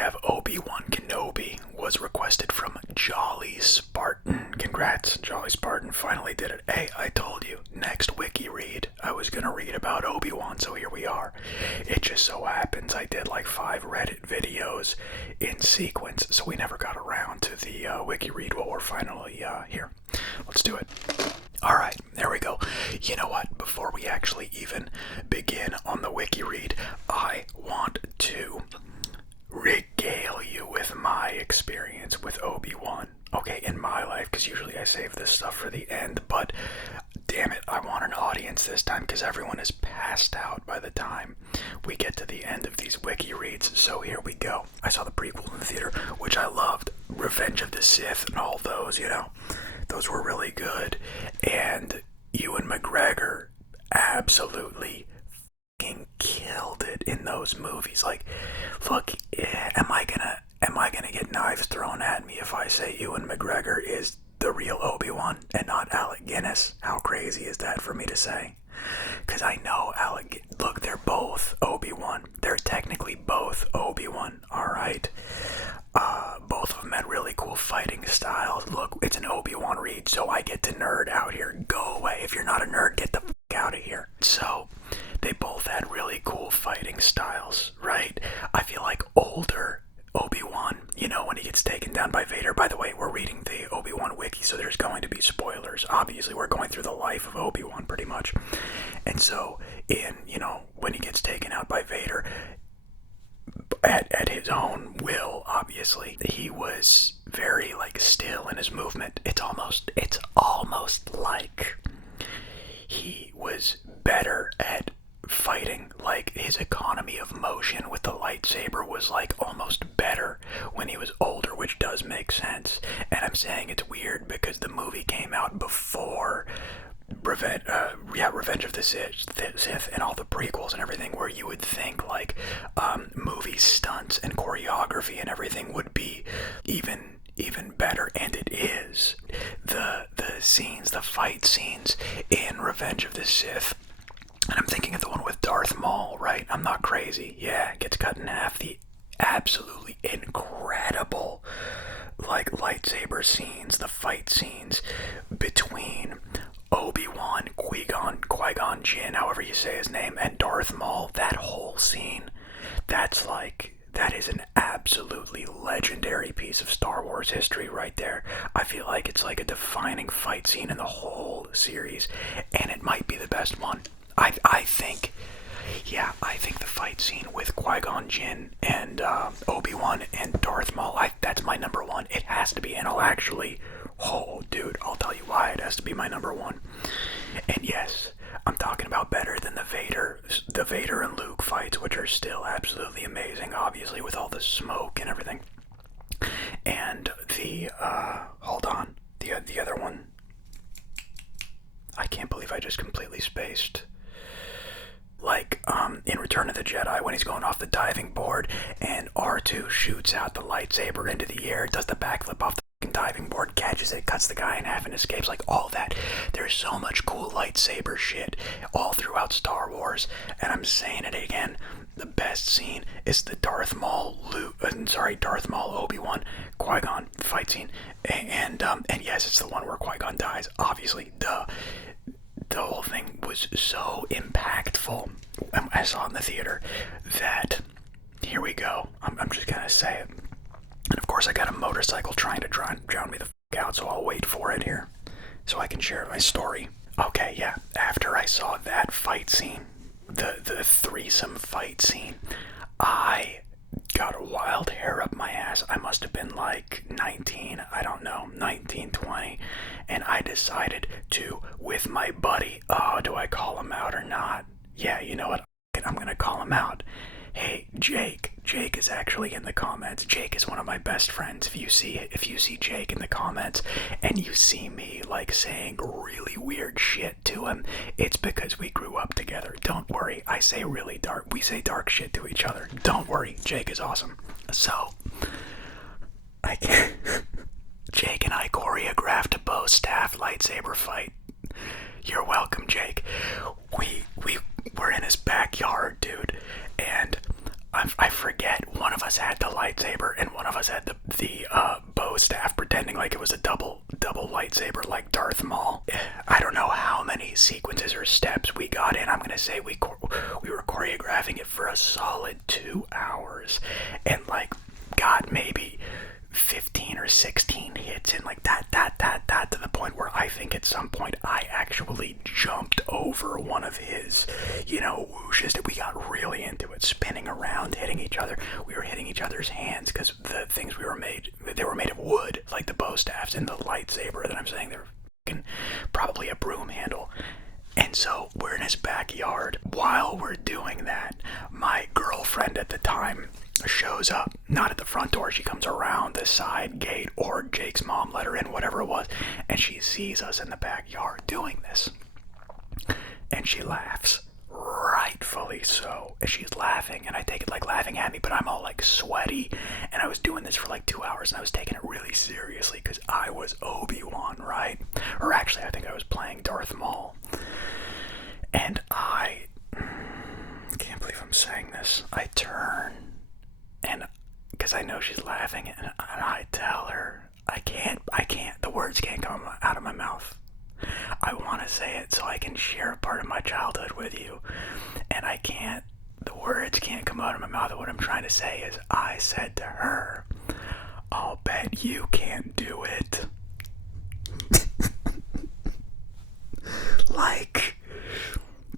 have Obi Wan Kenobi was requested from Jolly Spartan. Congrats, Jolly Spartan finally did it. Hey, I told you, next wiki read, I was gonna read about Obi Wan, so here we are. It just so happens I did like 5 Reddit videos in sequence, so we never got around to the wiki read. Well, we're finally here. Let's do it. Alright, there we go. You know what? Before we actually even begin on the wiki read, I want to regale you with my experience with Obi Wan. Okay, in my life, because usually I save this stuff for the end, but damn it, I want an audience this time because everyone is passed out by the time we get to the end of these wiki reads. So here we go. I saw the prequel in the theater, which I loved. Revenge of the Sith and all those, you know. Those were really good. And Ewan McGregor absolutely fucking killed it in those movies. Like, look, am I gonna get knives thrown at me if I say Ewan McGregor is the real Obi-Wan and not Alec Guinness? How crazy is that for me to say? Because I know look, they're both Obi-Wan. They're technically both Obi-Wan, alright? Both of them had really cool fighting styles. Look, it's an Obi-Wan read, so I get to nerd out here. Go away. If you're not a nerd, get the fuck out of here. So, they both had really cool fighting styles, right? I feel like older Obi-Wan, you know, when he gets taken down by Vader. By the way, we're reading the Obi-Wan wiki, so there's going to be spoilers. Obviously, we're going through the life of Obi-Wan pretty much. And so, when he gets taken out by Vader, at his own will, obviously, he was very, still in his movement. It's almost like he was better at fighting. Like, his economy of motion with the lightsaber was, almost better when he was older, which does make sense. And I'm saying it's weird because the movie came out before Revenge of the Sith and all the prequels and everything, where you would think movie stunts and choreography and everything would be even better, and it is. The fight scenes in Revenge of the Sith, and I'm thinking of the one with Darth Maul, right? I'm not crazy. Yeah, gets cut in half. The absolutely incredible lightsaber scenes, the fight scenes between Obi-Wan, Qui-Gon Jinn, however you say his name, and Darth Maul, that whole scene, that is an absolutely legendary piece of Star Wars history right there. I feel like it's like a defining fight scene in the whole series, and it might be the best one. I think the fight scene with Qui-Gon Jinn and Obi-Wan and Darth Maul, that's my number one. It has to be, and oh, dude, I'll tell you why it has to be my number one. And yes, I'm talking about better than the Vader and Luke fights, which are still absolutely amazing, obviously, with all the smoke and everything. And the other one, I can't believe I just completely spaced. In Return of the Jedi, when he's going off the diving board and R2 shoots out the lightsaber into the air, does the backflip off the diving board, catches it, cuts the guy in half and escapes, all that. There's so much cool lightsaber shit all throughout Star Wars, and I'm saying it again, the best scene is the Darth Maul Obi-Wan Qui-Gon fight scene, and yes, it's the one where Qui-Gon dies, obviously, duh. The whole thing was so impactful. I saw it in the theater that, here we go, I'm just gonna say it. And of course I got a motorcycle trying to drown me the f*** out, so I'll wait for it here so I can share my story. Okay, yeah, after I saw that fight scene, the threesome fight scene, I got a wild hair up my ass. I must have been 19, 20, and I decided to, with my buddy, do I call him out or not? Yeah, you know what, I'm gonna call him out. Hey, Jake is actually in the comments. Jake is one of my best friends. If you see Jake in the comments and you see me saying really weird shit to him, it's because we grew up together. Don't worry, we say dark shit to each other. Don't worry, Jake is awesome. So, Jake and I choreographed a bow staff lightsaber fight. You're welcome, Jake. We were in his backyard, dude, and I forget, one of us had the lightsaber and one of us had the bow staff, pretending like it was a double lightsaber like Darth Maul. I don't know how many sequences or steps we got in. I'm gonna say we were choreographing it for a solid 2 hours, and like got maybe 15 or 16 hits in, like that, to the point where I think at some point I actually jumped over one of his, whooshes. That we got really into it, spinning around, hitting each other. We were hitting each other's hands because the things they were made of wood, like the bow staffs and the lightsaber that I'm saying, they're probably a broom handle. And so we're in his backyard. While we're doing that, my girlfriend at the time shows up, not at the front door. She comes around the side gate, or Jake's mom let her in, whatever it was, and she sees us in the backyard doing this. And she laughs, rightfully so. And she's laughing, and I take it like laughing at me, but I'm all like sweaty, and I was doing this for like 2 hours, and I was taking it really seriously because I was Obi Wan, right? Or actually, I think I was playing Darth Maul. And I can't believe I'm saying this. I turn, and because I know she's laughing, and I tell her, I can't, the words can't come out of my mouth. I want to say it so I can share a part of my childhood with you, and I can't, the words can't come out of my mouth. What I'm trying to say is, I said to her, I'll bet you can't do it. Like,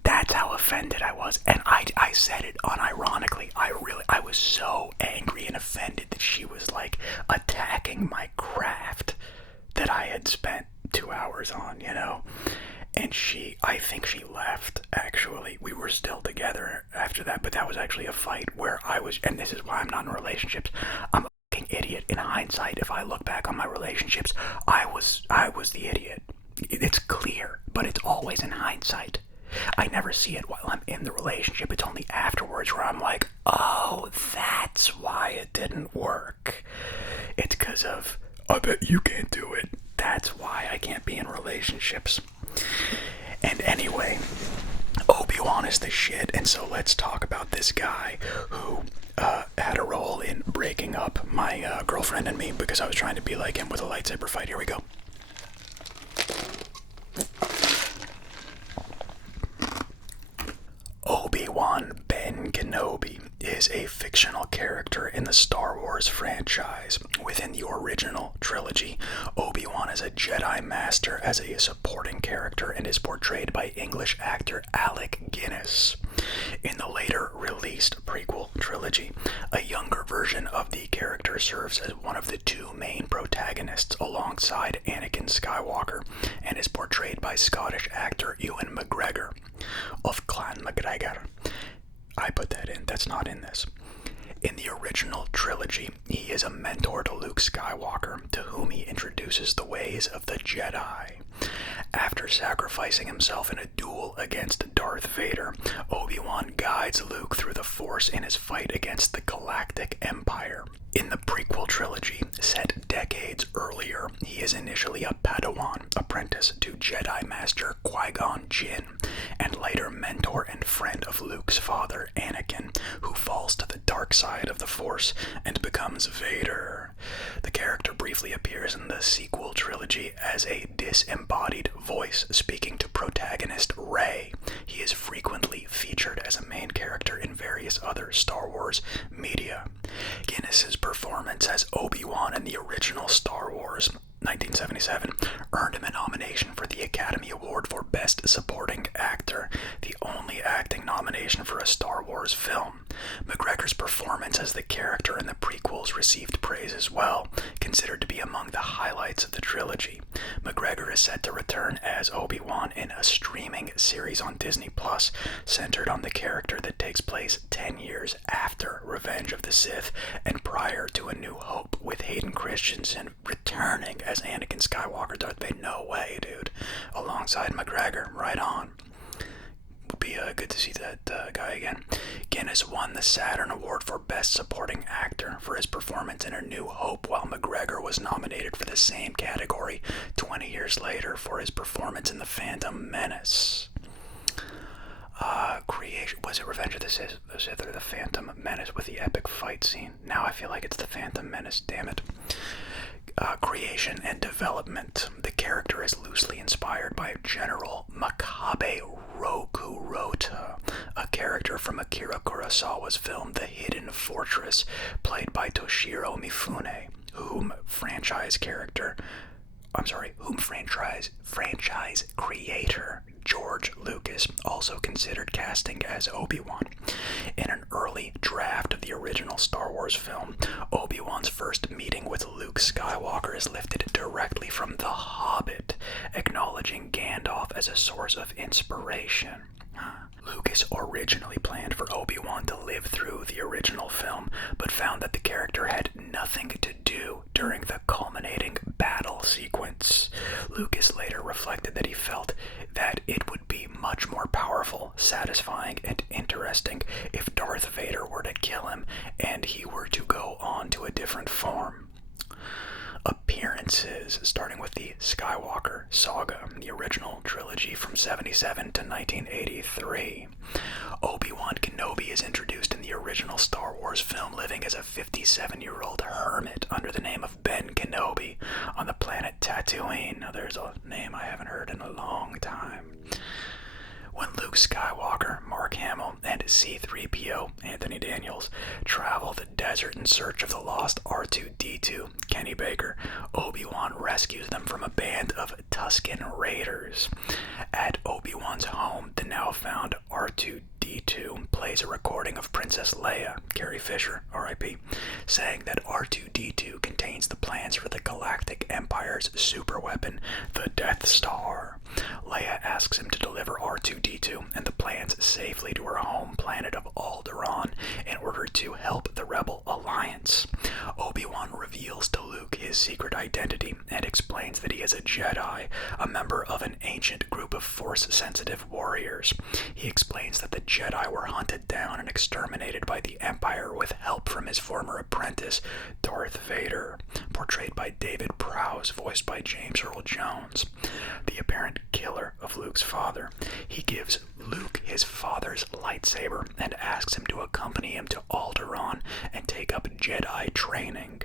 that's how offended I was. And I said it unironically. I was so angry and offended that she was like attacking my craft that I had spent 2 hours on, And I think she left, actually. We were still together after that, but that was actually a fight where and this is why I'm not in relationships. I'm a fucking idiot. In hindsight, if I look back on my relationships, I was the idiot. It's clear, but it's always in hindsight. I never see it while I'm in the relationship. It's only afterwards where I'm like, oh, that's why it didn't work. It's because of, I bet you can't do it. That's why I can't be in relationships. And anyway, Obi Wan is the shit, and so let's talk about this guy who had a role in breaking up my girlfriend and me because I was trying to be like him with a lightsaber fight. Here we go. Obi Wan Ben Kenobi is a fictional character in the Star Wars franchise. Within the original trilogy, Obi Wan is a Jedi Master as a supporting character and is portrayed by English actor Alec Guinness. In the later released prequel trilogy, a younger version of the character serves as one of the two main protagonists alongside Anakin Skywalker and is portrayed by Scottish actor Ewan McGregor of Clan McGregor. I put that in, that's not in this. In the original trilogy, he is a mentor to Luke Skywalker, to whom he introduces the ways of the Jedi. After sacrificing himself in a duel against Darth Vader, Obi-Wan guides Luke through the Force in his fight against the Galactic Empire. In the prequel trilogy, set decades earlier, he is initially a Padawan apprentice to Jedi Master Qui-Gon Jinn, and later mentor and friend of Luke's father, Anakin, who falls to the dark side of the Force and becomes Vader. The character briefly appears in the sequel trilogy as a disembodied voice speaking to protagonist Rey. He is frequently featured as a main character in various other Star Wars media. Guinness's performance as Obi-Wan in the original Star Wars 1977 earned him a nomination for the Academy Award for Best Supporting Actor, the only acting nomination for a Star Wars film. McGregor's performance as the character in the prequels received praise as well, considered to be among the highlights of the trilogy. McGregor is set to return as Obi-Wan in a streaming series on Disney Plus, centered on the character that takes place 10 years after Revenge of the Sith and prior to A New Hope, with Hayden Christensen returning as Anakin Skywalker, Darth Vader. No way, dude. Alongside McGregor, right on. Would be good to see that guy again. Guinness won the Saturn Award for Best Supporting Actor for his performance in A New Hope, while McGregor was nominated for the same category 20 years later for his performance in The Phantom Menace. Creation, was it Revenge of the Sith or the Phantom Menace with the epic fight scene? Now I feel like it's the Phantom Menace, damn it. Creation and development. The character is loosely inspired by General Makabe Rokurota, a character from Akira Kurosawa's film The Hidden Fortress, played by Toshiro Mifune, whom franchise creator George Lucas also considered casting as Obi Wan. In an early draft of the original Star Wars film, Obi Wan's first meeting with Luke Skywalker is lifted directly from The Hobbit, acknowledging Gandalf as a source of inspiration. Lucas originally planned for Obi-Wan to live through the original film, but found that the character had nothing to do during the culminating battle sequence. Lucas later reflected that he felt that it would be much more powerful, satisfying, and interesting if Darth Vader were to kill him and he were to go on to a different form. Appearances, starting with the Skywalker saga, the original trilogy from 1977 to 1983. Obi Wan Kenobi is introduced in the original Star Wars film, living as a 57-year-old hermit under the name of Ben Kenobi on the planet Tatooine. Now there's a name I haven't heard in a long time. When Luke Skywalker, Mark Hamill, and C-3PO, Anthony Daniels, travel the desert in search of the lost R2-D2, Kenny Baker, Obi-Wan rescues them from a band of Tusken Raiders. At Obi-Wan's home, the now found R2-D2 plays a recording of Princess Leia, Carrie Fisher, R.I.P., saying that R2-D2 contains the plans for the Galactic Empire's superweapon, the Death Star. Leia asks him to deliver R2-D2 and the plans safely to her home planet of Alderaan in order to help the Rebel Alliance. Obi-Wan reveals to Luke his secret identity and explains that he is a Jedi, a member of an ancient group of Force-sensitive warriors. He explains that the Jedi were hunted down and exterminated by the Empire with help from his former apprentice, Darth Vader, portrayed by David Prowse, voiced by James Earl Jones, the apparent killer of Luke's father. He gives Luke his father's lightsaber and asks him to accompany him to Alderaan and take up Jedi training.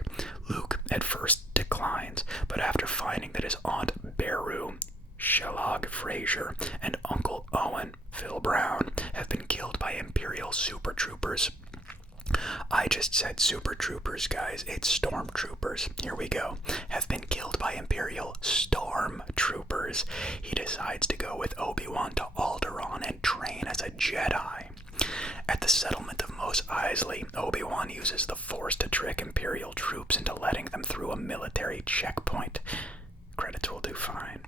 Luke at first declines, but after finding that his Aunt Beru, Shellag Fraser, and Uncle Owen, Phil Brown, have been killed by Imperial super troopers. I just said super troopers, guys. It's stormtroopers. Here we go. Have been killed by Imperial stormtroopers. He decides to go with Obi-Wan to Alderaan and train as a Jedi. At the settlement of Mos Eisley, Obi-Wan uses the Force to trick Imperial troops into letting them through a military checkpoint. Credits will do fine.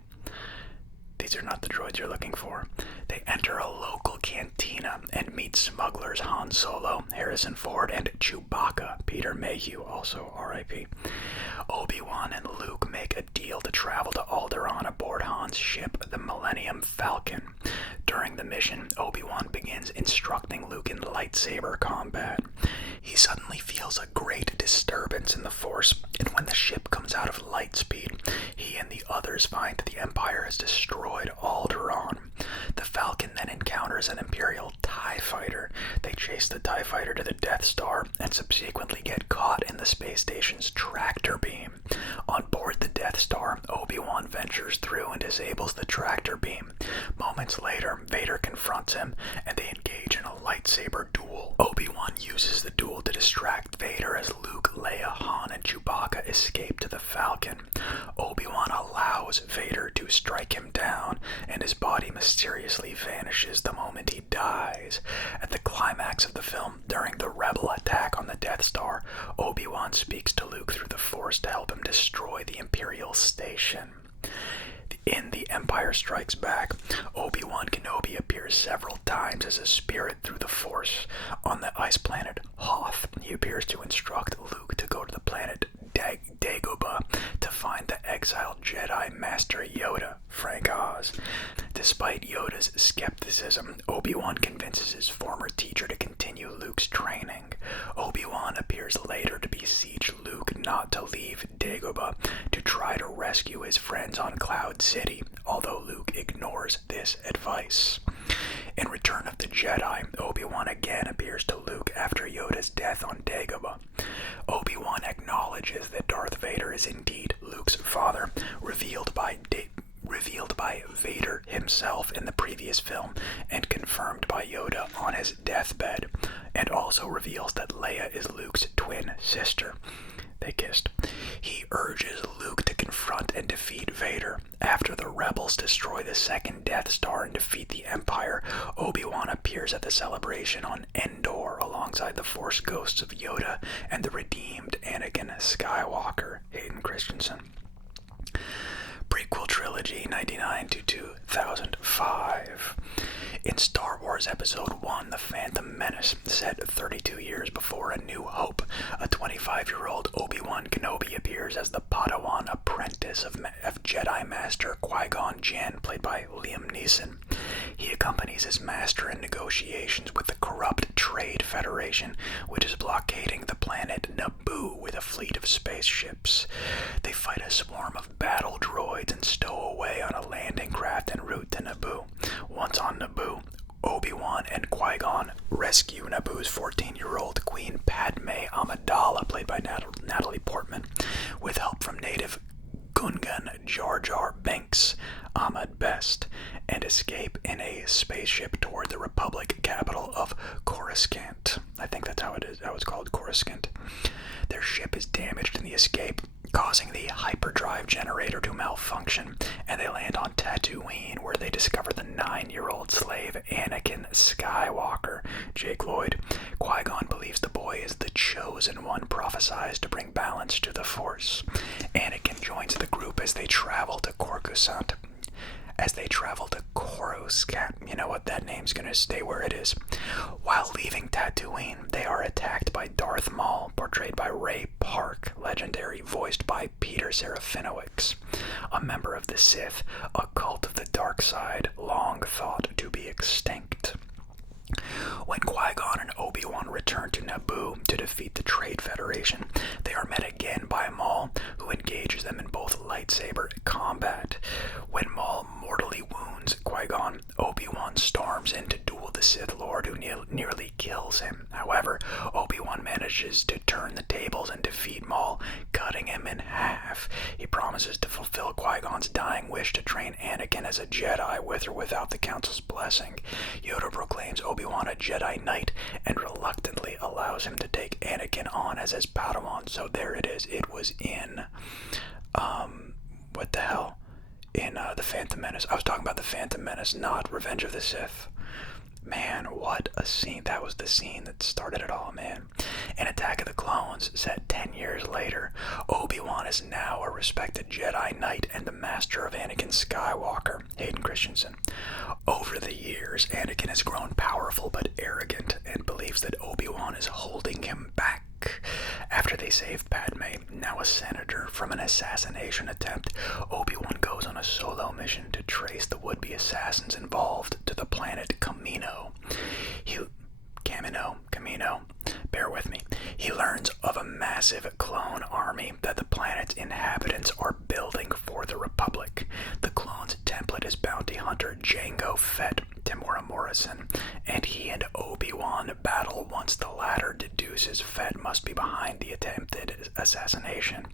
These are not the droids you're looking for. They enter a local cantina and meet smugglers Han Solo, Harrison Ford, and Chewbacca, Peter Mayhew, also R.I.P. Obi-Wan and Luke make a deal to travel to Alderaan aboard Han's ship, the Millennium Falcon. During the mission, Obi-Wan begins instructing Luke in lightsaber combat. He suddenly feels a great disturbance in the Force, and when the ship comes out of light speed, he and the others find that the Empire has destroyed Alderaan. The Falcon then encounters an Imperial TIE fighter. They chase the TIE fighter to the Death Star and subsequently get caught in the space station's tractor beam. On board the Death Star, Obi-Wan ventures through and disables the tractor beam. Moments later, Vader confronts him, and they engage in a lightsaber duel. Obi-Wan uses the duel to distract Vader as Luke, Leia, Han, and Chewbacca escape to the Falcon. Obi-Wan allows Vader to strike him down, and his body mysteriously vanishes the moment he dies. At the climax of the film, during the Rebel attack on the Death Star, Obi-Wan speaks to Luke through the Force to help him destroy the Imperial station. In The Empire Strikes Back, Obi-Wan Kenobi appears several times as a spirit through the Force. On the ice planet Hoth, he appears to instruct Luke to go to the planet Dagobah to find the exiled Jedi Master Yoda, Frank Oz. Despite Yoda's skepticism, Obi-Wan convinces his former teacher to continue Luke's training. Obi-Wan appears later to beseech Luke not to leave Dagobah to try to rescue his friends on Cloud City, although Luke ignores this advice. In Return Return of the Jedi, Obi-Wan again appears to Luke after Yoda's death on Dagobah. Obi-Wan acknowledges that Darth Vader is indeed Luke's father, revealed by Vader himself in the previous film and confirmed by Yoda on his deathbed, and also reveals that Leia is Luke's twin sister. They kissed. He urges Luke to confront and defeat Vader. After the rebels destroy the second Death Star and defeat the Empire, Obi-Wan appears at the celebration on Endor alongside the Force ghosts of Yoda and the redeemed Anakin Skywalker, Hayden Christensen. Prequel trilogy, 1999 to 2005. In Star Wars Episode I, The Phantom Menace, set 32 years before A New Hope, a 25-year-old Obi Wan Kenobi appears as the Padawan apprentice of Jedi Master Qui-Gon Jinn, played by Liam Neeson. He accompanies his master in negotiations with the corrupt Trade Federation, which is blockading the planet Naboo with a fleet of spaceships. They fight a swarm of battle droids and stow away on a landing craft en route to Naboo. Once on Naboo, Obi-Wan and Qui-Gon rescue Naboo's 14-year-old Queen Padme Amidala, played by Natalie Portman, with help from native Gungan Jar Jar Binks, Ahmed Best, and escape in a spaceship toward the Republic capital of Coruscant. I think that's how it's called, Coruscant. Their ship is damaged in the escape, causing the hyperdrive generator to malfunction, and they land on Tatooine, where they discover the 9-year-old slave Anakin Skywalker, Jake Lloyd. Qui-Gon believes the boy is the chosen one prophesied to bring balance to the Force. Anakin joins the group as they travel to Coruscant. You know what, that name's gonna stay where it is. While leaving Tatooine, they are attacked by Darth Maul, portrayed by Ray Park, legendary, voiced by Peter Serafinowicz, a member of the Sith, a cult of the dark side, long thought to be extinct. When Qui-Gon and Obi-Wan return to Naboo to defeat the Trade Federation, they are met again by Maul, who engages them in both lightsaber combat. When Maul mortally wounds Qui-Gon, Obi-Wan storms in to duel the Sith Lord, who nearly kills him. However, Obi-Wan manages to turn the tables and defeat Maul, cutting him in half. He promises to fulfill Qui-Gon's dying wish to train Anakin as a Jedi, with or without the Council's blessing. Yoda proclaims Obi-Wan a Jedi Knight and reluctantly allows him to take Anakin on as his Padawan. So there it is. It was in, what the hell? In The Phantom Menace. I was talking about The Phantom Menace, not Revenge of the Sith. Man, what a scene. That was the scene that started it all, man. In Attack of the Clones, set 10 years later, Obi-Wan is now a respected Jedi Knight and the master of Anakin Skywalker, Hayden Christensen. Over the years, Anakin has grown powerful but arrogant and believes that Obi-Wan is holding him back. After they save Padme, now a senator, from an assassination attempt, Obi-Wan goes on a solo mission to trace the would-be assassins involved to the planet Camino. Bear with me. He learns of a massive clone army that the planet's inhabitants are building for the Republic. The clone's template is bounty hunter Jango Fett, Tamora Morrison, and he and Obi-Wan battle once the latter deduces Fett must be behind the attempted assassination.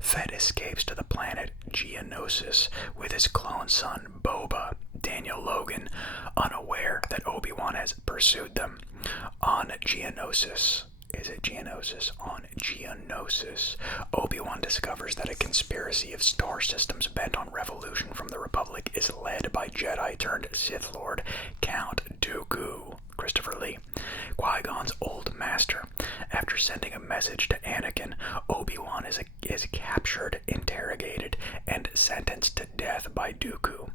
Fett escapes to the planet Geonosis with his clone son Boba, Daniel Logan, unaware that Obi-Wan has pursued them. On Geonosis, Obi-Wan discovers that a conspiracy of star systems bent on revolution from the Republic is led by Jedi-turned-Sith Lord Count Dooku, Christopher Lee, Qui-Gon's old master. After sending a message to Anakin, Obi-Wan is captured, interrogated, and sentenced to death by Dooku.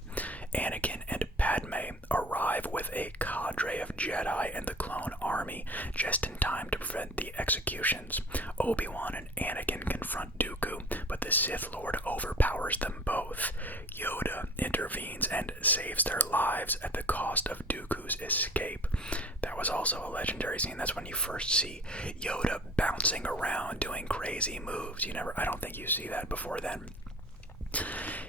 Anakin and Padme arrive with a cadre of Jedi and the clone army just in time to prevent the executions. Obi-Wan and Anakin confront Dooku, but the Sith Lord overpowers them both. Yoda intervenes and saves their lives at the cost of Dooku's escape. That was also a legendary scene. That's when you first see Yoda bouncing around doing crazy moves. I don't think you see that before then.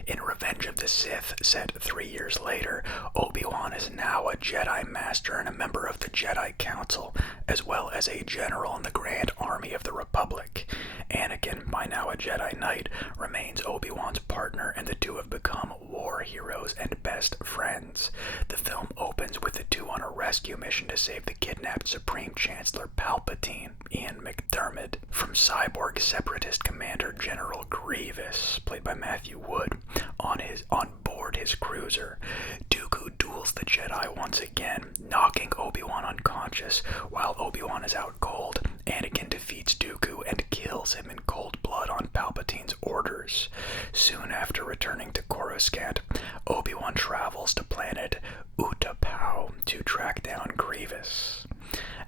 In Revenge of the Sith, set 3 years later, Obi-Wan is now a Jedi Master and a member of the Jedi Council, as well as a general in the Grand Army of the Republic. Anakin, by now a Jedi Knight, remains Obi-Wan's partner, and the two have become war heroes and best friends. The film opens with the two on a rescue mission to save the kidnapped Supreme Chancellor Palpatine, Ian McDiarmid, from cyborg separatist commander General Grievous, played by Matthew Wood, on board his cruiser. Dooku duels the Jedi once again, knocking Obi-Wan unconscious. While Obi-Wan is out cold, Anakin defeats Dooku and kills him in cold blood on Palpatine's orders. Soon after returning to Coruscant, Obi-Wan travels to planet Utapau to track down Grievous.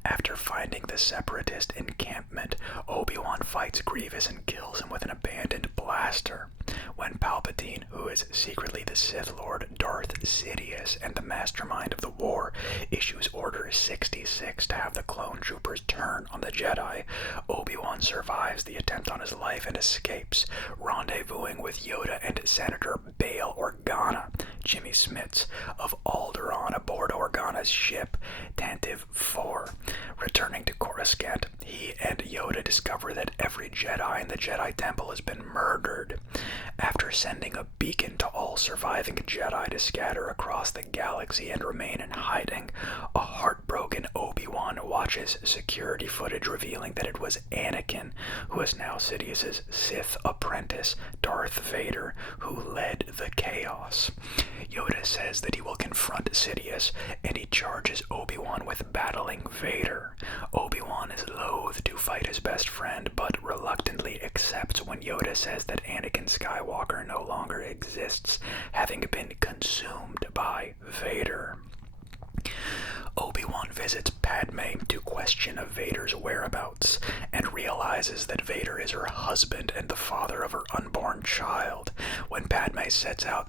After finding the separatist encampment, Obi-Wan fights Grievous and kills him with an abandoned blaster. When Palpatine, who is secretly the Sith Lord Darth Sidious and the mastermind of the war, issues Order 66 to have the clone troopers turn on the Jedi, Obi-Wan survives the attempt on his life and escapes, rendezvousing with Yoda and Senator Bail Organa, Jimmy Smits, of Alderaan aboard Organa's ship, Tantive 4. Returning to Coruscant, he and Yoda discover that every Jedi in the Jedi Temple has been murdered. After sending a beacon to all surviving Jedi to scatter across the galaxy and remain in hiding, a heartbroken Obi-Wan watches security footage revealing that it was Anakin, who is now Sidious's Sith apprentice, Darth Vader, who led the chaos. Yoda says that he will confront Sidious, and he charges Obi-Wan with battling Vader. Obi-Wan is loath to fight his best friend, but reluctantly accepts when Yoda says that Anakin Skywalker no longer exists, having been consumed by Vader. Obi-Wan visits Padme to question of Vader's whereabouts, and realizes that Vader is her husband and the father of her unborn child. When Padme sets out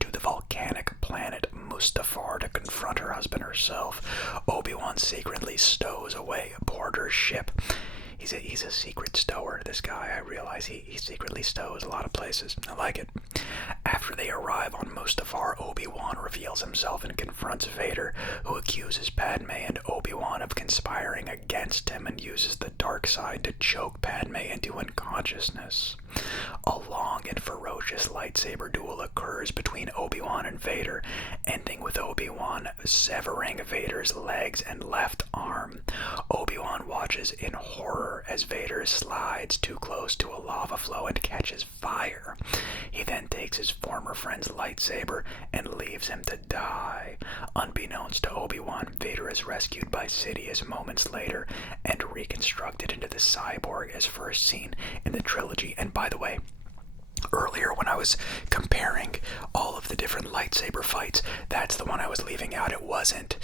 to the volcanic planet Mustafar to confront her husband herself, Obi-Wan secretly stows away aboard her ship. He's a secret stower, this guy. I realize he secretly stows a lot of places. I like it. After they arrive on Mustafar, Obi-Wan reveals himself and confronts Vader, who accuses Padme and Obi-Wan of conspiring against him and uses the dark side to choke Padme into unconsciousness. A long and ferocious lightsaber duel occurs between Obi-Wan and Vader, ending with Obi-Wan severing Vader's legs and left arm. Obi-Wan watches in horror as Vader slides too close to a lava flow and catches fire. He then takes his former friend's lightsaber and leaves him to die. Unbeknownst to Obi-Wan, Vader is rescued by Sidious moments later and reconstructed into the cyborg as first seen in the trilogy. And by the way, earlier when I was comparing all of the different lightsaber fights, that's the one I was leaving out. It wasn't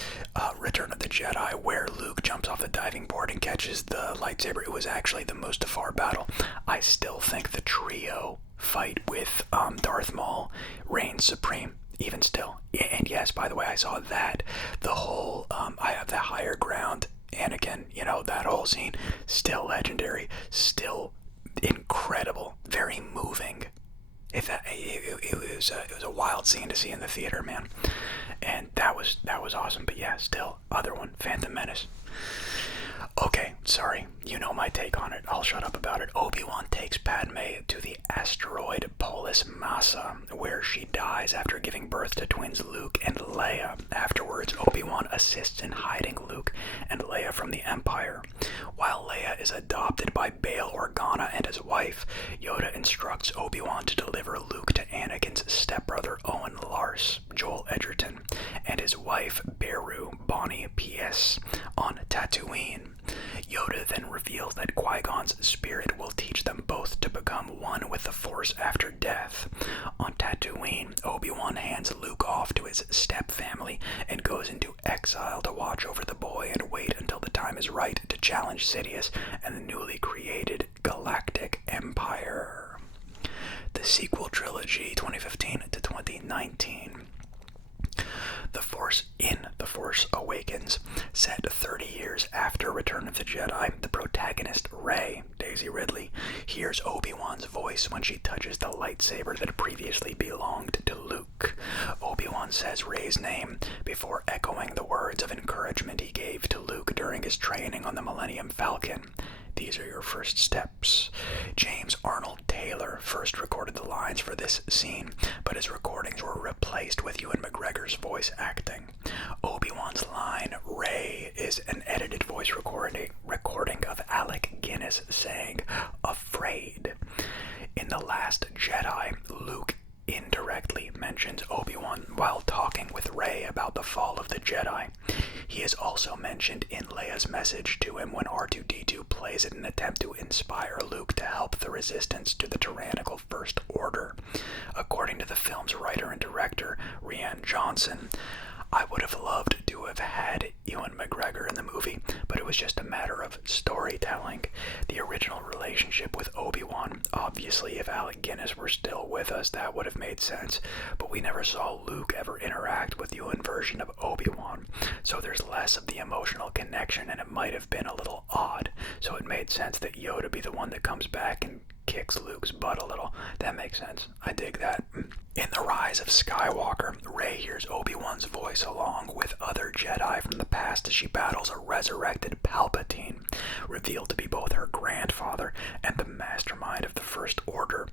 Return of the Jedi, where Luke jumps off the diving board and catches the lightsaber. It was actually the Mustafar battle. I still think the trio fight with Darth Maul reigns supreme, even still. And yes, by the way, I saw that. The whole, I have the higher ground, Anakin, that whole scene, still legendary, still incredible, very moving. It was a wild scene to see in the theater, man, and that was awesome. But yeah, still, other one, Phantom Menace. Okay, sorry, you know my take on it. I'll shut up about it. Obi-Wan takes Padme to the asteroid Polis Massa, where she dies after giving birth to twins Luke and Leia. Afterwards, Obi-Wan assists in hiding Luke and Leia from the Empire. While Leia is adopted by Bail Organa and his wife, Yoda instructs Obi-Wan to deliver Luke to Anakin's stepbrother Owen Lars, Joel Edgerton, and his wife Beru Bonnie P.S. on Tatooine. Yoda then reveals that Qui-Gon's spirit will teach them both to become one with the Force after death. On Tatooine, Obi-Wan hands Luke off to his step-family and goes into exile to watch over the boy and wait until the time is right to challenge Sidious and the newly created Galactic Empire. The sequel trilogy, 2015 to 2019. The Force Awakens, set 30 years after Return of the Jedi, the protagonist, Rey, Daisy Ridley, hears Obi-Wan's voice when she touches the lightsaber that previously belonged to Luke. Obi-Wan says Rey's name before echoing the words of encouragement he gave to Luke during his training on the Millennium Falcon. These are your first steps. James Arnold Taylor first recorded the lines for this scene, but his recordings were replaced with Ewan McGregor's voice acting. Obi-Wan's line, Rey, is an edited voice recording of Alec Guinness saying, "Afraid." In The Last Jedi, Luke indirectly mentions Obi-Wan while talking with Rey about the fall of the Jedi. He is also mentioned in Leia's message to him when R2-D2 plays it in an attempt to inspire Luke to help the resistance to the tyrannical First Order. According to the film's writer and director, Rian Johnson, I would have loved to have had Ewan McGregor in the movie, but it was just a matter of storytelling. The original relationship with Obi-Wan, obviously if Alec Guinness were still with us, that would have made sense, but we never saw Luke ever interact with Ewan version of Obi-Wan, so there's less of the emotional connection and it might have been a little odd, so it made sense that Yoda be the one that comes back and kicks Luke's butt a little. That makes sense. I dig that. In The Rise of Skywalker, Rey hears Obi-Wan's voice along with other Jedi from the past as she battles a resurrected Palpatine, revealed to be both her grandfather and the mastermind of the First Order.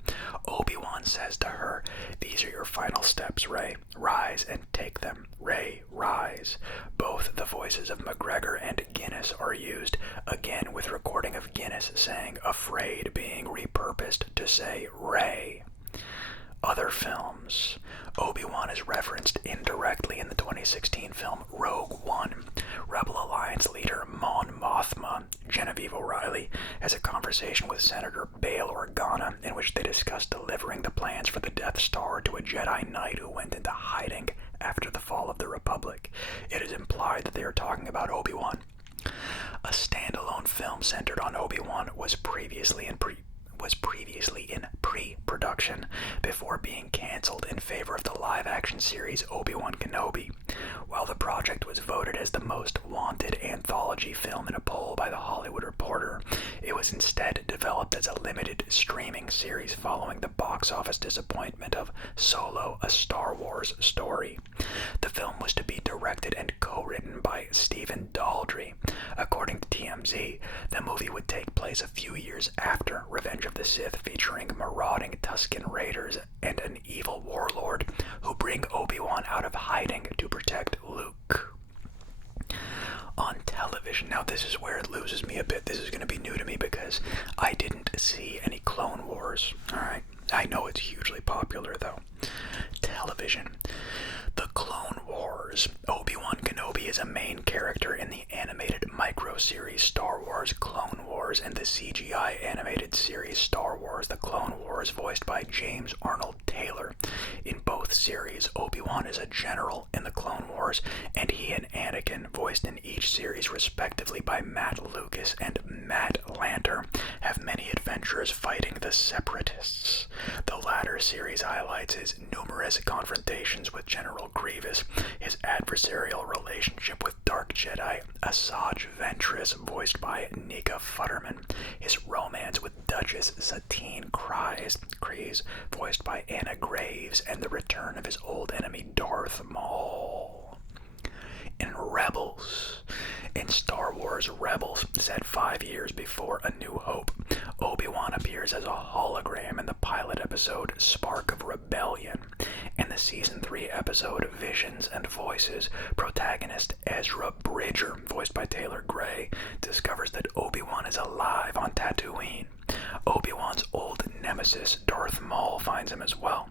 Obi-Wan says to her, "These are your final steps, Rey. Rise and take them. Rey, rise." Both the voices of McGregor and Guinness are used, again with recording of Guinness saying "afraid" being repurposed to say Rey. Other films. Obi-Wan is referenced indirectly in the 2016 film Rogue One. Rebel Alliance leader Mon Mothma, Genevieve O'Reilly, has a conversation with Senator Bail Organa in which they discuss delivering the plans for the Death Star to a Jedi Knight who went into hiding after the fall of the Republic. It is implied that they are talking about Obi-Wan. A standalone film centered on Obi-Wan was previously in pre-production before being cancelled in favor of the live-action series Obi-Wan Kenobi. While the project was voted as the most wanted anthology film in a poll by The Hollywood Reporter, it was instead developed as a limited streaming series following the box office disappointment of Solo: A Star Wars Story. The film was to be directed and co-written by Stephen Daldry. According to TMZ, the movie would take place a few years after Revenge of the Sith, featuring marauding Tusken Raiders and an evil warlord who bring Obi-Wan out of hiding to protect Luke. On television, now this is where it loses me a bit. This is going to be new to me because I didn't see any Clone Wars. Alright, I know it's hugely popular though. Television. The Clone Wars. Obi-Wan Kenobi is a main character in the animated micro-series Star Wars Clone Wars and the CGI animated series Star Wars The Clone Wars, voiced by James Arnold Taylor. In both series, Obi-Wan is a general in the Clone Wars, and he and Anakin, voiced in each series respectively by Matt Lucas and Matt Lanter, have many adventures fighting the Separatists. The latter series highlights his numerous confrontations with General Grievous, his adversarial relationship with Dark Jedi Asajj Ventress, voiced by Nika Futterman, his romance with Duchess Satine Kryze, voiced by Anna Graves, and the return of his old enemy Darth Maul. In Rebels. In Star Wars Rebels, set 5 years before A New Hope, Obi-Wan appears as a hologram in the pilot episode Spark of Rebellion. In the Season 3 episode Visions and Voices, protagonist Ezra Bridger, voiced by Taylor Gray, discovers that Obi-Wan is alive on Tatooine. Obi-Wan's old nemesis, Darth Maul, finds him as well.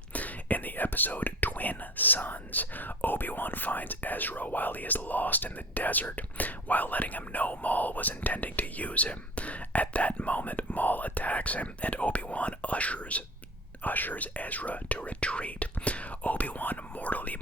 In the episode Twin Sons, Obi-Wan finds Ezra while he is lost in the desert, while letting him know Maul was intending to use him. At that moment, Maul attacks him, and Obi-Wan ushers Ezra to retreat. Obi-Wan mortally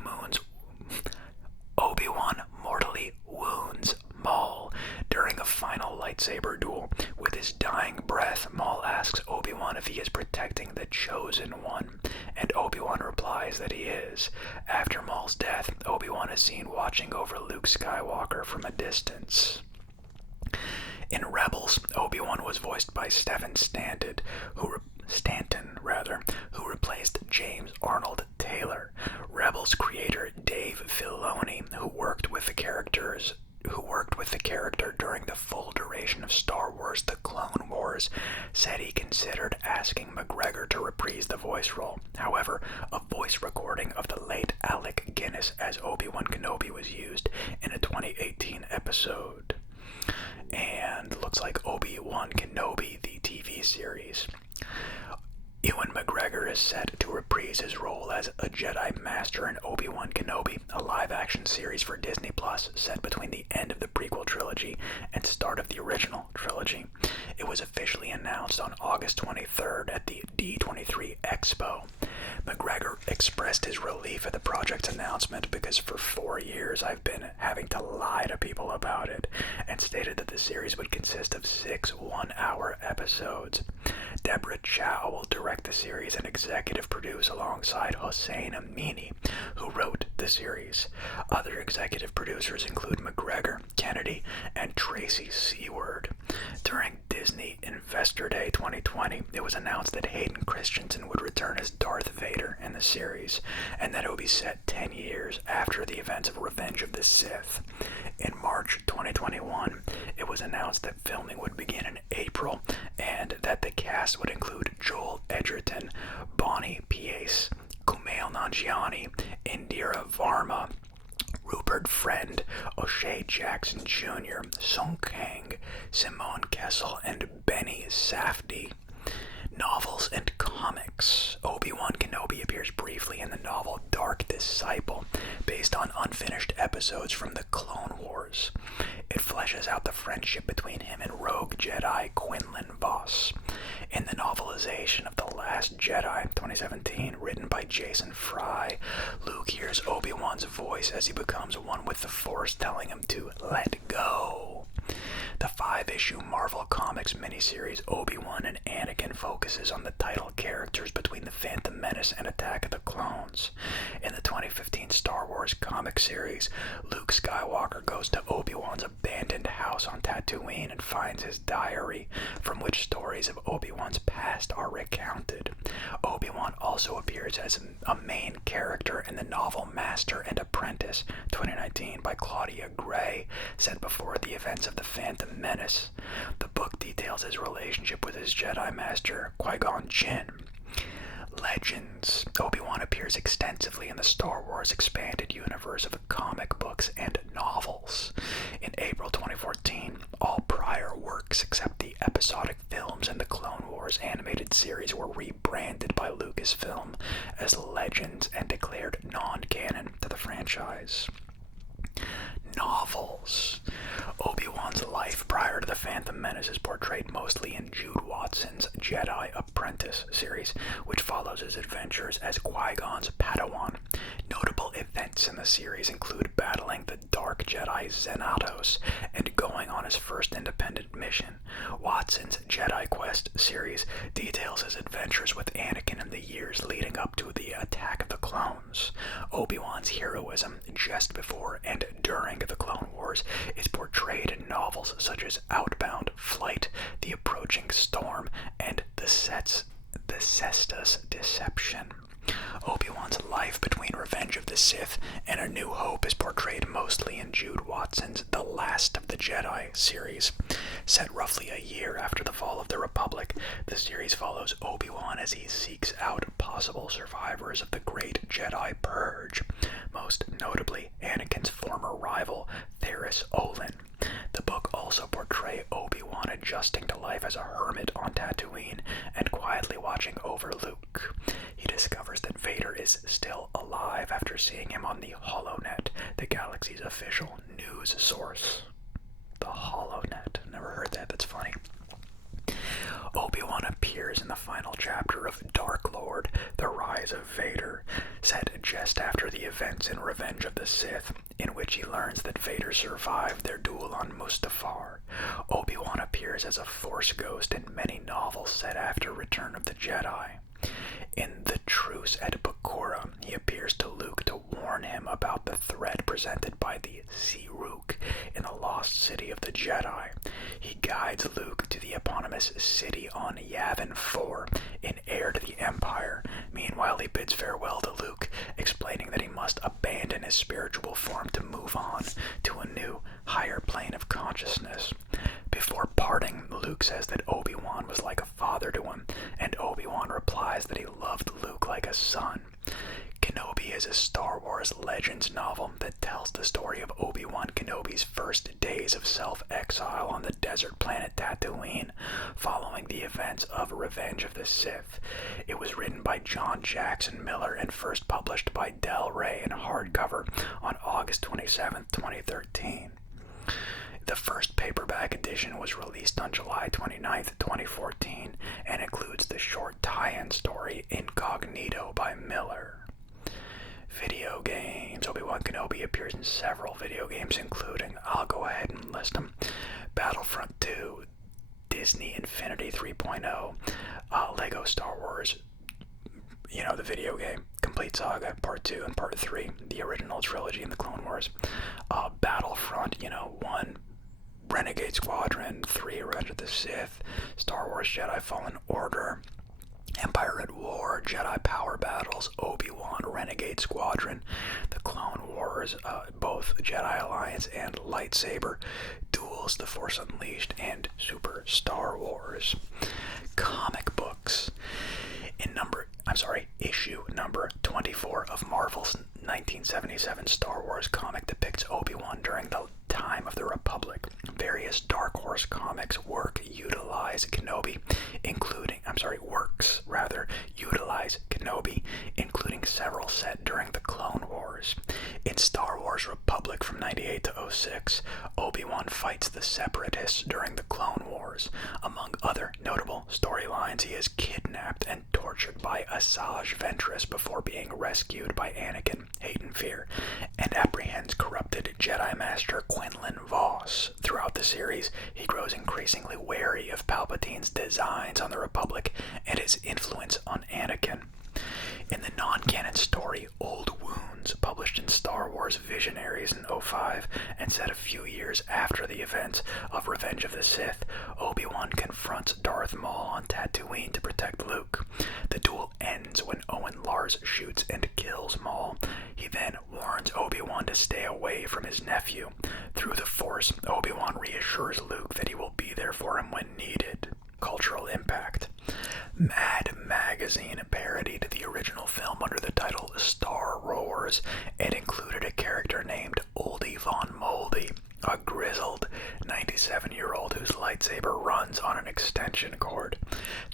wounds Maul during a final lightsaber duel. With his dying breath, Maul asks Obi-Wan if he is protecting the Chosen One, and Obi-Wan replies that he is. After Maul's death, Obi-Wan is seen watching over Luke Skywalker from a distance. In Rebels, Obi-Wan was voiced by Stephen Stanton, who replaced James Arnold Taylor. Rebels creator Dave Filoni, who worked with the character during the full duration of Star Wars: The Clone Wars, said he considered asking McGregor to reprise the voice role. However, a voice recording of the late Alec Guinness as Obi-Wan Kenobi was used in a 2018 episode. And looks like Obi Wan Kenobi, the TV series. Ewan McGregor is set to reprise his role as a Jedi Master in Obi Wan Kenobi, a live-action series for Disney Plus set between the end of the prequel trilogy and start of the original trilogy. It was officially announced on August 23rd at the D23 Expo. McGregor expressed his relief at the project's announcement because for 4 years I've been having to lie to people about it, and stated that the series would consist of 6 one-hour episodes. Deborah Chow will direct the series and executive produce alongside Hossein Amini, who wrote the series. Other executive producers include McGregor, Kennedy, and Tracy Seward. During Disney Investor Day 2020, it was announced that Hayden Christensen would return as Darth Vader in the series, and that it would be set 10 years after the events of Revenge of the Sith. In March 2021, it was announced that filming would begin in April, and that the cast would include Joel Edgerton, Bonnie Piesse, Kumail Nanjiani, Indira Varma, Rupert Friend, O'Shea Jackson Jr., Sung Kang, Simone Kessel, and Benny Safdie. Novels and comics. Obi-Wan Kenobi appears briefly in the novel Dark Disciple, based on unfinished episodes from the Clone Wars. It fleshes out the friendship between him and rogue Jedi Quinlan Vos. In the novelization of The Last Jedi, 2017, written by Jason Fry, Luke hears Obi-Wan's voice as he becomes one with the Force, telling him to let go. The 5-issue Marvel Comics miniseries Obi-Wan and Anakin focuses on the title characters between the Phantom Menace and Attack of the Clones. In the 2015 Star Wars comic series, Luke Skywalker goes to Obi-Wan's abandoned house on Tatooine and finds his diary, from which stories of Obi-Wan's past are recounted. Obi-Wan also appears as a main character in the novel Master and Apprentice, 2019, by Claudia Gray, set before the events of the Phantom Menace. The book details his relationship with his Jedi Master, Qui-Gon Jinn. Legends. Obi-Wan appears extensively in the Star Wars expanded universe of comic books and novels. In April 2014, all prior works except the episodic films and the Clone Wars animated series were rebranded by Lucasfilm as Legends and declared non-canon to the franchise. Novels. Obi-Wan's life prior to the Phantom Menace is portrayed mostly in Jude Watson's Jedi Apprentice series, which follows his adventures as Qui-Gon's Padawan. Notable events in the series include battling the Dark Jedi Xenatos and going on his first independent mission. Watson's Jedi Quest series details his adventures with Anakin in the years leading up to the Attack of the Clones. Obi-Wan's heroism just before and during the Clone Wars is portrayed in novels such as Outbound, Flight, The Approaching Storm, and the Cestus Deception. Obi-Wan's life between Revenge of the Sith and A New Hope is portrayed mostly in Jude Watson's The Last of the Jedi series. Set roughly a year after the fall of the Republic, the series follows Obi-Wan as he seeks out possible survivors of the Great Jedi Purge, most notably Anakin's former rival, Theris Olin. The book also portrays Obi-Wan adjusting to life as a hermit on Tatooine and quietly watching over Luke. He discovers that Vader is still alive after seeing him on the HoloNet, the galaxy's official news source. The HoloNet. Never heard that. That's funny. Obi-Wan appears in the final chapter of Dark Lord, The Rise of Vader, set just after the events in Revenge of the Sith, in which he learns that Vader survived their duel on Mustafar. Obi-Wan appears as a Force ghost in many novels set after Return of the Jedi. In The Truce at Bakura, he appears to Luke to warn warn him about the threat presented by the Sirook in the lost city of the Jedi. He guides Luke to the eponymous city on Yavin 4, an heir to the Empire. Meanwhile, he bids farewell to Luke, explaining that he must abandon his spiritual form to move on to a new, higher plane of consciousness. Before parting, Luke says that Obi Wan was like a father to him, and Obi Wan replies that he loved Luke like a son. Kenobi is a Star Wars Legends novel that tells the story of Obi-Wan Kenobi's first days of self-exile on the desert planet Tatooine, following the events of Revenge of the Sith. It was written by John Jackson Miller and first published by Del Rey in hardcover on August 27, 2013. The first paperback edition was released on July 29, 2014, and includes the short tie-in story Incognito by Miller. Video games. Obi-Wan Kenobi appears in several video games, including, I'll go ahead and list them, Battlefront 2, Disney Infinity 3.0, Lego Star Wars, the video game, Complete Saga, Part 2 and Part 3, the original trilogy and the Clone Wars, Battlefront, 1, Renegade Squadron, 3, Revenge of the Sith, Star Wars Jedi Fallen Order, Empire at War, Jedi Power Battles, Obi-Wan, Renegade Squadron, The Clone Wars, both Jedi Alliance and Lightsaber, Duels, The Force Unleashed, and Super Star Wars. Comic books. Issue number 24 of Marvel's 1977 Star Wars comic depicts Obi-Wan during the time of the Republic. Various Dark Horse comics utilize Kenobi, including several set during the Clone Wars. In Star Wars Republic from 98 to 06, Obi-Wan fights the Separatists during the Clone Wars. Among other notable storylines, he is kidnapped and tortured by Asajj Ventress before being rescued by Anakin, Hayden Fear, and apprehends corrupted Jedi Master Quinlan Vos. Throughout the series, he grows increasingly wary of Palpatine's designs on the Republic and his influence on Anakin. In the non-canon story Old Wounds, published in Star Wars Visionaries in 2005 and set a few years after the events of Revenge of the Sith, Obi-Wan confronts Darth Maul on Tatooine to protect Luke. The duel ends when Owen Lars shoots and kills Maul. He then warns Obi-Wan to stay away from his nephew. Through the Force, Obi-Wan reassures Luke that he will be there for him when needed. Cultural impact. Mad Magazine parodied the original film under the title Star Wars and included a character named Oldie Von Moldy, a grizzled 97-year-old whose lightsaber runs on an extension cord.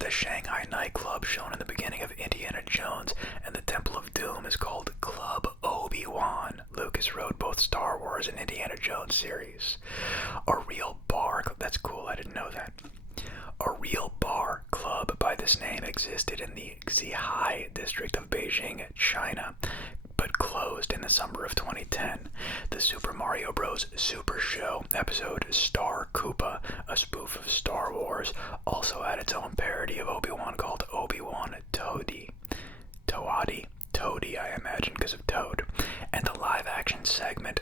The Shanghai nightclub shown in the beginning of Indiana Jones and the Temple of Doom is called Club Obi-Wan. Lucas wrote both Star Wars and Indiana Jones series. A real bar, that's cool, I didn't know that. A real bar club by this name existed in the Zhihai district of Beijing, China, but closed in the summer of 2010. The Super Mario Bros. Super Show episode Star Koopa, a spoof of Star Wars, also had its own parody of Obi-Wan called Obi-Wan Toady, I imagine, because of Toad. And the live-action segment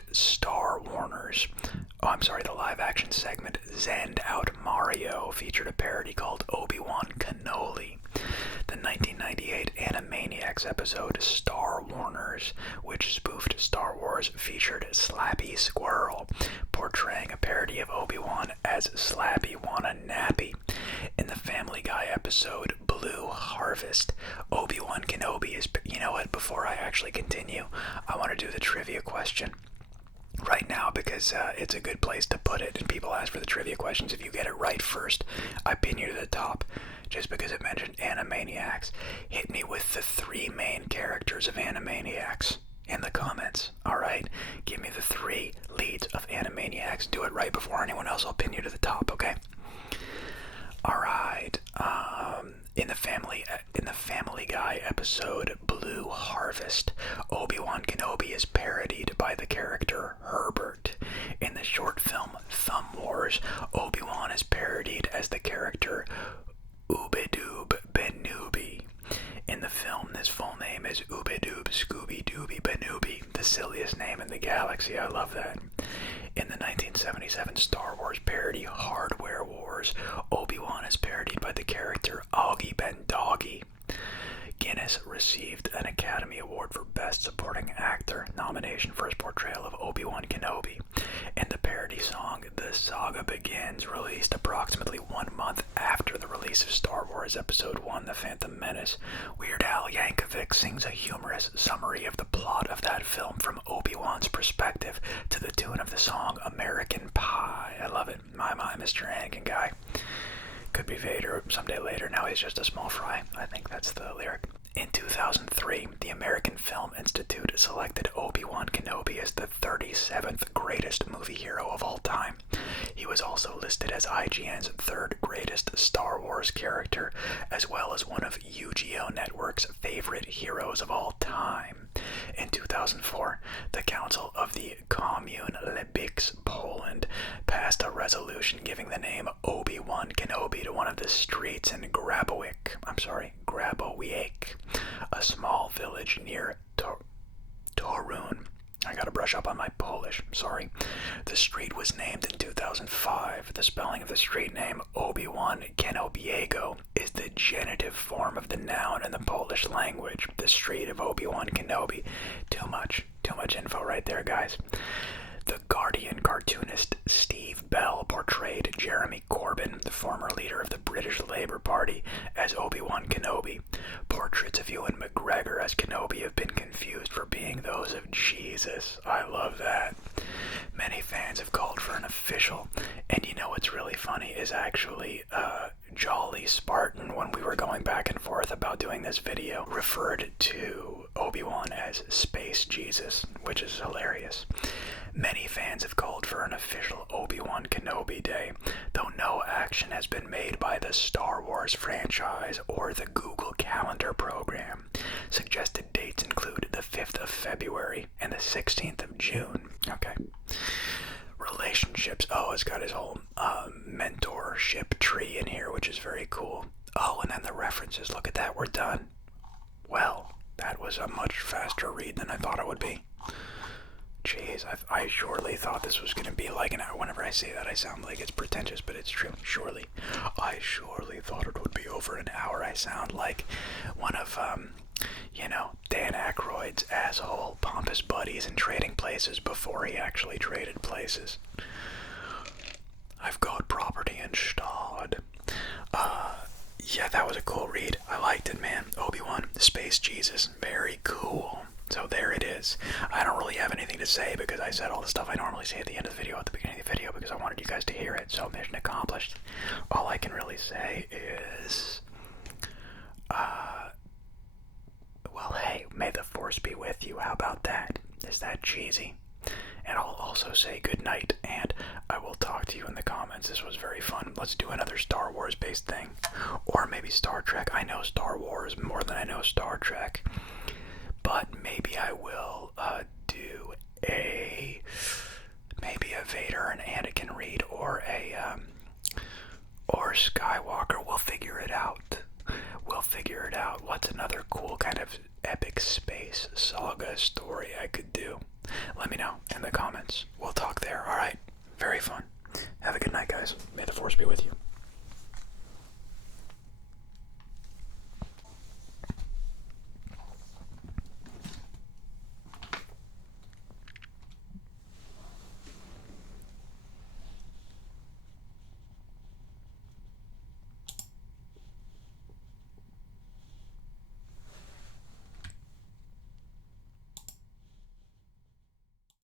the live-action segment Zend Out Mario featured a parody called Obi-Wan Cannoli. The 1998 Animaniacs episode Star Warners, which spoofed Star Wars, featured Slappy Squirrel, portraying a parody of Obi-Wan as Slappy Wanna Nappy. In the Family Guy episode Blue Harvest, Obi-Wan Kenobi is... You know what, before I actually continue, I want to do the trivia question right now because it's a good place to put it, and people ask for the trivia questions. If you get it right first, I pin you to the top. Just because it mentioned Animaniacs, hit me with the 3 main characters of Animaniacs in the comments. Alright, give me the 3 leads of Animaniacs. Do it right before anyone else. I'll pin you to the top, okay? Alright, in the Family Guy episode Blue Harvest, Obi-Wan Kenobi is parodied by the character Herbert. In the short film Thumb Wars, Obi-Wan is parodied as the character Ubedoob Benoobi. In the film, his full name is Ubedoob Scooby Dooby Benoobi. The Galaxy. I love that. In the 1977 Star Wars parody Hardware Wars, Obi Wan is parodied by the character Augie Ben Doggy. Guinness received an Academy Award for Best Supporting Actor nomination for his portrayal of Obi Wan Kenobi. In the parody song The Saga Begins, released approximately 1 month after the release of Star Wars Episode 1 The Phantom Menace, Weird Al Yankovic sings a humorous summary of the plot of that film from Obi-Wan's perspective to the tune of the song American Pie. I love it. My Mr. Anakin guy. Could be Vader someday later. Now he's just a small fry. I think that's the lyric. In 2003, the American Film Institute selected Obi-Wan Kenobi as the 37th greatest movie hero of all time. He was also listed as IGN's 3rd greatest Star Wars character, as well as one of UGO Network's favorite heroes of all time. In 2004, the Council of the Commune Lebix, Poland, passed a resolution giving the name Obi-Wan Kenobi to one of the streets in Grabowiec, a small village near Torun. I gotta brush up on my Polish, sorry. The street was named in 2005. The spelling of the street name Obi-Wan Kenobiego is the genitive form of the noun in the Polish language. The street of Obi-Wan Kenobi. Too much info right there, guys. The Guardian cartoonist Steve Bell portrayed Jeremy Corbyn, the former leader of the British Labour Party, as Obi-Wan Kenobi. Portraits of Ewan McGregor as Kenobi have been confused for being those of Jesus. I love that. Many fans have called for an official, and you know what's really funny is actually Jolly Spartan, when we were going back and forth about doing this video, referred to Obi-Wan as Space Jesus, which is hilarious. Many fans have called for an official Obi-Wan Kenobi Day, though no action has been made by the Star Wars franchise or the Google Calendar program. Suggested dates include the 5th of February and the 16th of June. Okay. Relationships. Oh, it's got his whole mentorship tree in here, which is very cool. Oh, and then the references. Look at that. We're done. Well, that was a much faster read than I thought it would be. Jeez, I surely thought this was going to be like an hour. Whenever I say that, I sound like it's pretentious, but it's true. Surely. I surely thought it would be over an hour. I sound like one of, Dan Aykroyd's asshole pompous buddies in Trading Places before he actually traded places. I've got property in Stad. Yeah, that was a cool read. I liked it, man. Obi-Wan, Space Jesus. Very cool. So there it is. I don't really have anything to say because I said all the stuff I normally say at the end of the video at the beginning of the video because I wanted you guys to hear it. So mission accomplished. All I can really say is, well, hey, may the Force be with you. How about that? Is that cheesy? And I'll also say good night, and I will talk to you in the comments. This was very fun. Let's do another Star Wars based thing. Or maybe Star Trek. I know Star Wars more than I know Star Trek. But maybe I will do maybe a Vader and Anakin read, or or Skywalker. We'll figure it out. What's another cool kind of epic space saga story I could do? Let me know in the comments. We'll talk there. All right. Very fun. Have a good night, guys. May the Force be with you.